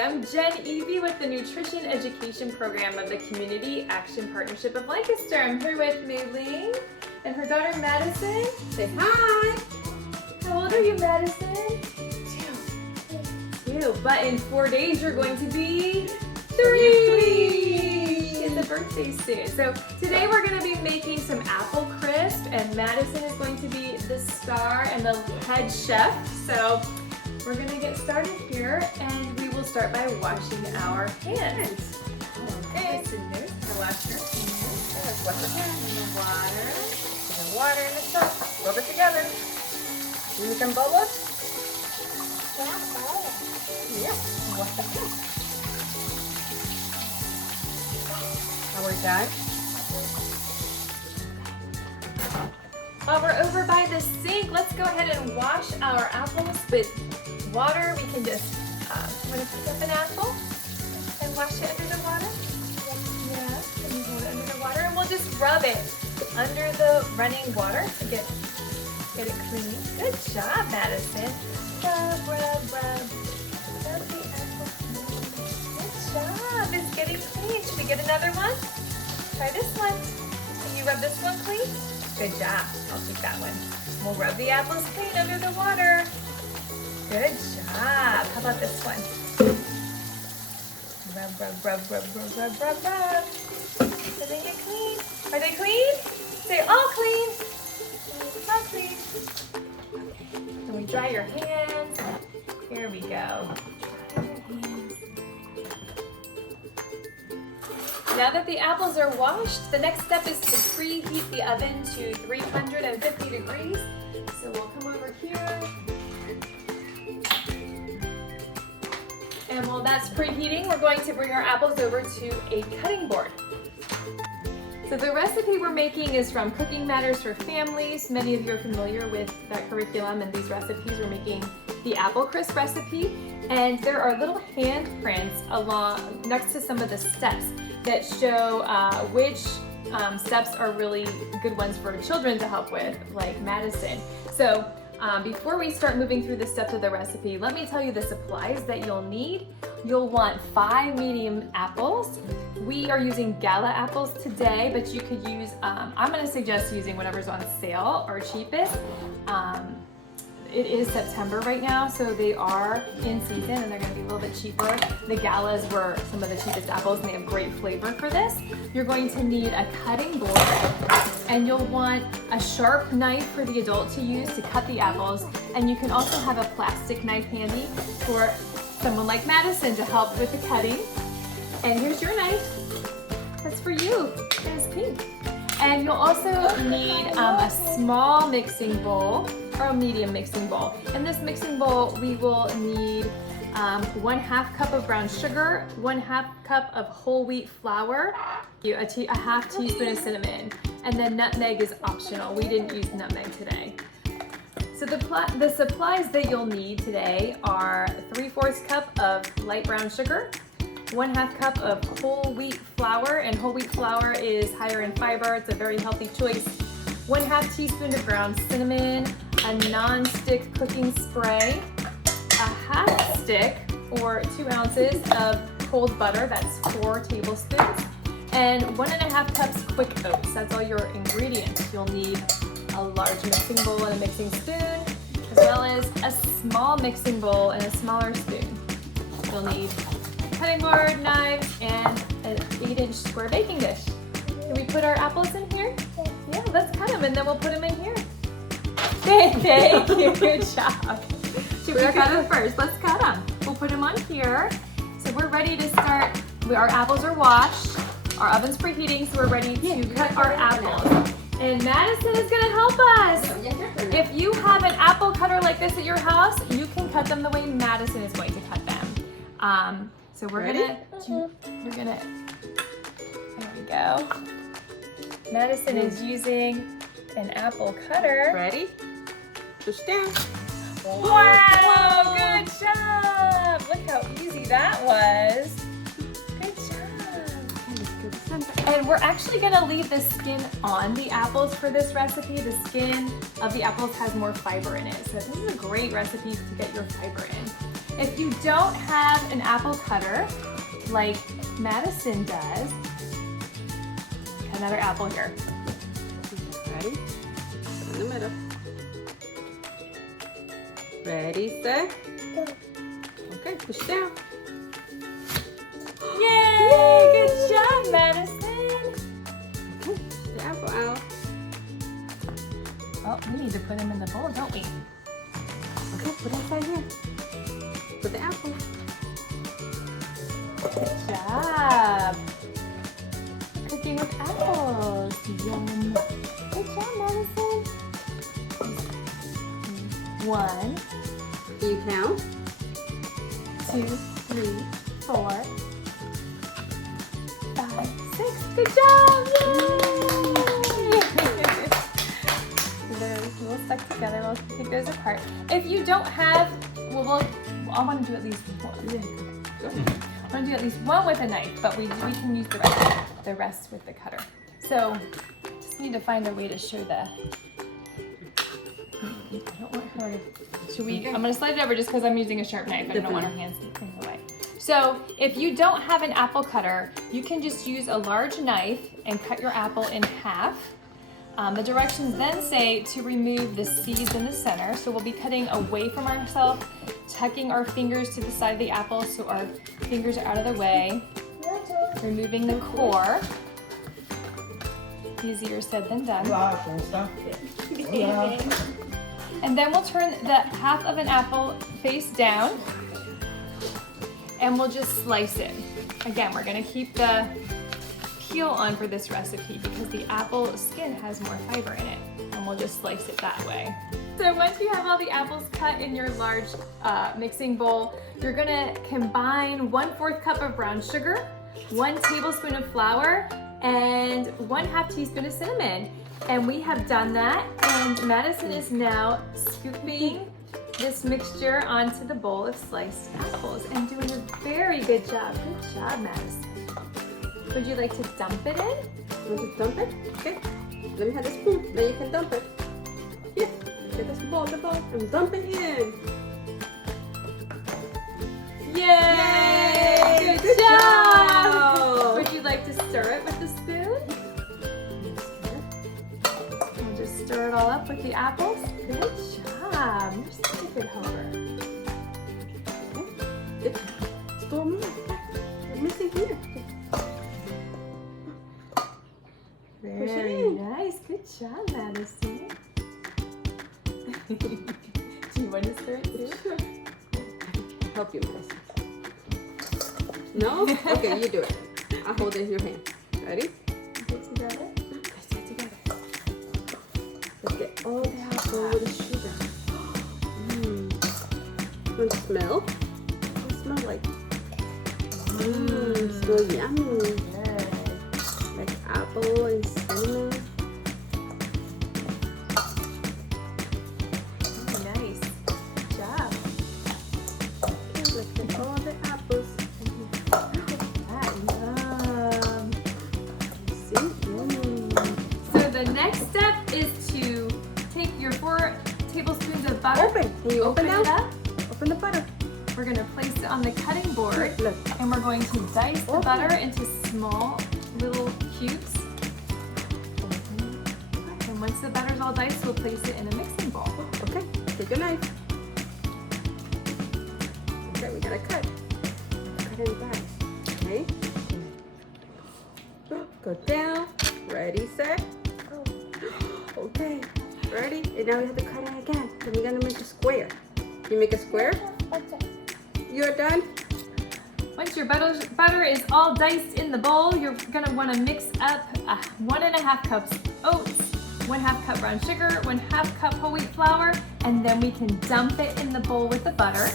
I'm Jen Evie with the Nutrition Education Program of the Community Action Partnership of Lancaster. I'm here with Maylene and her daughter Madison. Say hi. How old are you, Madison? 2. But in 4 days you're going to be 3. It's a birthday soon. So today we're going to be making some apple crisp, and Madison is going to be the star and the head chef. So we're going to get started here, and we will start by washing our hands. Okay, so here's the washer. Let's wash our hands in the water. Put the water in the tub. Rub it together. Do you can bubbles? Yeah, wash our hands. Now we're done. While we're over by the sink, let's go ahead and wash our apples with water. We can just, I'm going to pick up an apple and wash it under the water. Yeah, and hold it under the water, and we'll just rub it under the running water to get it clean. Good job, Madison. Rub, rub, rub. Rub the apple. Good job. It's getting clean. Should we get another one? Try this one. Can you rub this one clean? Good job. I'll take that one. We'll rub the apples clean under the water. Good job. How about this one? Rub, rub, rub, rub, rub, rub, rub, rub. Did they get clean? Are they clean? Say all clean. All clean. And we dry your hands. Here we go. Now that the apples are washed, the next step is to preheat the oven to 350 degrees. So we'll come over here. And while that's preheating, we're going to bring our apples over to a cutting board. So the recipe we're making is from Cooking Matters for Families. Many of you are familiar with that curriculum and these recipes. We're making the apple crisp recipe, and there are little handprints along next to some of the steps that show which steps are really good ones for children to help with, like Madison. So before we start moving through the steps of the recipe, let me tell you the supplies that you'll need. You'll want 5 medium apples. We are using Gala apples today, but you could use, I'm going to suggest using whatever's on sale or cheapest. It is September right now, so they are in season and they're going to be a little bit cheaper. The Galas were some of the cheapest apples, and they have great flavor for this. You're going to need a cutting board, and you'll want a sharp knife for the adult to use to cut the apples, and you can also have a plastic knife handy for someone like Madison to help with the cutting. And here's your knife. That's for you. It is pink. And you'll also need a small mixing bowl or a medium mixing bowl. In this mixing bowl, we will need 1/2 cup of brown sugar, 1/2 cup of whole wheat flour, a half teaspoon of cinnamon, and then nutmeg is optional. We didn't use nutmeg today. So the supplies that you'll need today are 3/4 cup of light brown sugar, 1/2 cup of whole wheat flour, and whole wheat flour is higher in fiber. It's a very healthy choice. 1/2 teaspoon of ground cinnamon, a non-stick cooking spray, a 1/2 stick or 2 ounces of cold butter, that's 4 tablespoons, and 1.5 cups quick oats. That's all your ingredients. You'll need a large mixing bowl and a mixing spoon, as well as a small mixing bowl and a smaller spoon. You'll need cutting board, knives, and an 8-inch square baking dish. Can we put our apples in here? Yeah, let's cut them and then we'll put them in here. Thank you, good job. Should we cut them first? Let's cut them. We'll put them on here. So we're ready to start. Our apples are washed. Our oven's preheating, so we're ready to cut our apples. And Madison is gonna help us. If you have an apple cutter like this at your house, you can cut them the way Madison is going to cut them. So we're gonna, there we go. Madison is using an apple cutter. Ready? Push down. Wow, good job. Look how easy that was. Good job. And we're actually gonna leave the skin on the apples for this recipe. The skin of the apples has more fiber in it. So this is a great recipe to get your fiber in. If you don't have an apple cutter like Madison does, cut another apple here. Ready? In the middle. Ready, set. Go. Okay, push down. Yay! Good job, Madison. Okay, push the apple out. Oh, we need to put them in the bowl, don't we? Okay, put it inside here. Put the apple. Good job. Cooking with apples. Yum. Good job, Madison. 1, Can you count? 2, 3, 4, 5, 6. Good job! Yay! They're a little stuck together. We'll take those apart. If you don't have, I want to do at least one. I want to do at least one with a knife, but we can use the rest with the cutter. So just need to find a way to show the. I don't want her to. Should we? Okay. I'm gonna slide it over just because I'm using a sharp knife. I don't want her hands in the way. So if you don't have an apple cutter, you can just use a large knife and cut your apple in half. The directions then say to remove the seeds in the center. So we'll be cutting away from ourselves, tucking our fingers to the side of the apple so our fingers are out of the way, removing the core. Easier said than done. And then we'll turn the half of an apple face down and we'll just slice it. Again, we're gonna keep the peel on for this recipe because the apple skin has more fiber in it, and we'll just slice it that way. So once you have all the apples cut in your large mixing bowl, you're gonna combine 1/4 cup of brown sugar, 1 tablespoon of flour, and 1/2 teaspoon of cinnamon. And we have done that, and Madison is now scooping this mixture onto the bowl of sliced apples and doing a very good job. Good job, Madison. Would you like to dump it in? You want to dump it? Okay. Let me have the spoon. Then you can dump it. Here. Get this bowl, and dump it in. Yay! Good job! Would you like to stir it with the spoon? And just stir it all up with the apples. Good job. You're such a good helper. Okay. Store more. We're missing here. Very nice. Good job, Madison. Do you want to stir it too? Sure. Help you, Madison. No? Okay, you do it. I'll hold it in your hand. Ready? Get it together. Let's get together. Let's get all the apple with the sugar. Want to smell? It smells like. Smells yummy. Good. Like apple and cinnamon. Nice. Good job. Okay, let's get all the apples. Yum. See? Yummy. So the next step is to take your 4 tablespoons of butter. Open. Can you open it now? up. Open the butter. We're going to place it on the cutting board. Look. And we're going to dice the Open. butter into small little cubes. And once the butter's all diced, we'll place it in a mixing bowl. Okay, take your knife. Okay, we gotta cut. Cut it back. Okay. Go down. Ready, set. Go. Okay. Ready? And now we have to cut it again. So we're gonna make a square. You make a square? You're done? Once your butter is all diced in the bowl, you're gonna wanna mix up 1.5 cups oats, 1/2 cup brown sugar, 1/2 cup whole wheat flour, and then we can dump it in the bowl with the butter.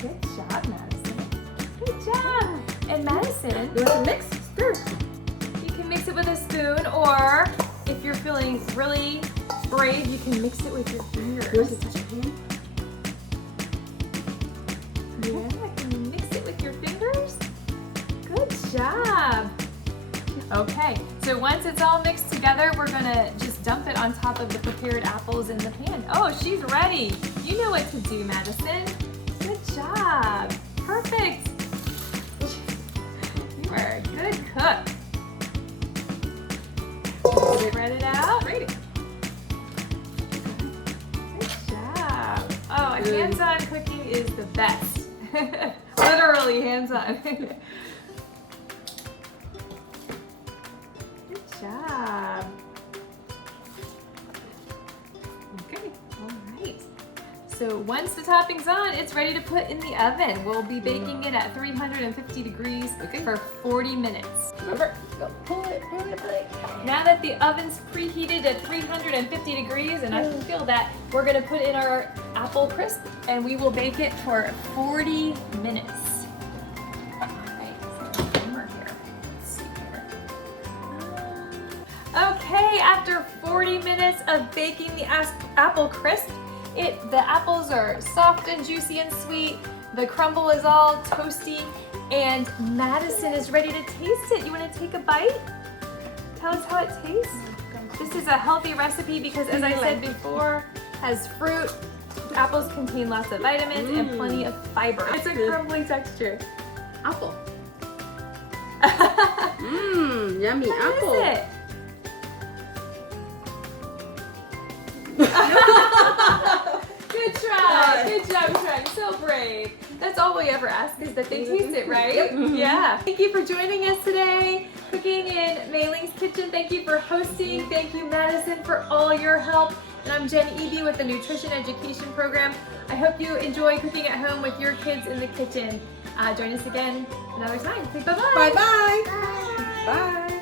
Good job, Madison. Good job. And Madison, You want to mix? Stir. you can mix it with a spoon, or if you're feeling really brave, you can mix it with your You want fingers. to touch your hand? Yeah, can you mix it with your fingers? Good job. Okay, so once it's all mixed together, we're gonna just dump it on top of the prepared apples in the pan. Oh, she's ready. You know what to do, Madison. Hands-on cooking is the best. Literally hands-on. Good job. Okay, all right. So once the topping's on, it's ready to put in the oven. We'll be baking it at 350 degrees for 40 minutes. Remember, go pull it. Now that the oven's preheated at 350 degrees, and I can feel that, we're gonna put in our apple crisp and we will bake it for 40 minutes. All right, so timer here. Let's see here. Okay, after 40 minutes of baking the apple crisp, the apples are soft and juicy and sweet. The crumble is all toasty, and Madison is ready to taste it. You want to take a bite? Tell us how it tastes. This is a healthy recipe because, as I said before, has fruit. Apples contain lots of vitamins and plenty of fiber. It's a crumbly texture. Apple. Yummy apple. What is it? Good try. Good job trying. So brave. That's all we ever ask is that they taste it, right? Yep. Yeah. Thank you for joining us today. Cooking in Mei Ling's kitchen. Thank you for hosting. Thank you, Madison, for all your help. And I'm Jen Eby with the Nutrition Education Program. I hope you enjoy cooking at home with your kids in the kitchen. Join us again another time. Say bye-bye. Bye-bye. Bye.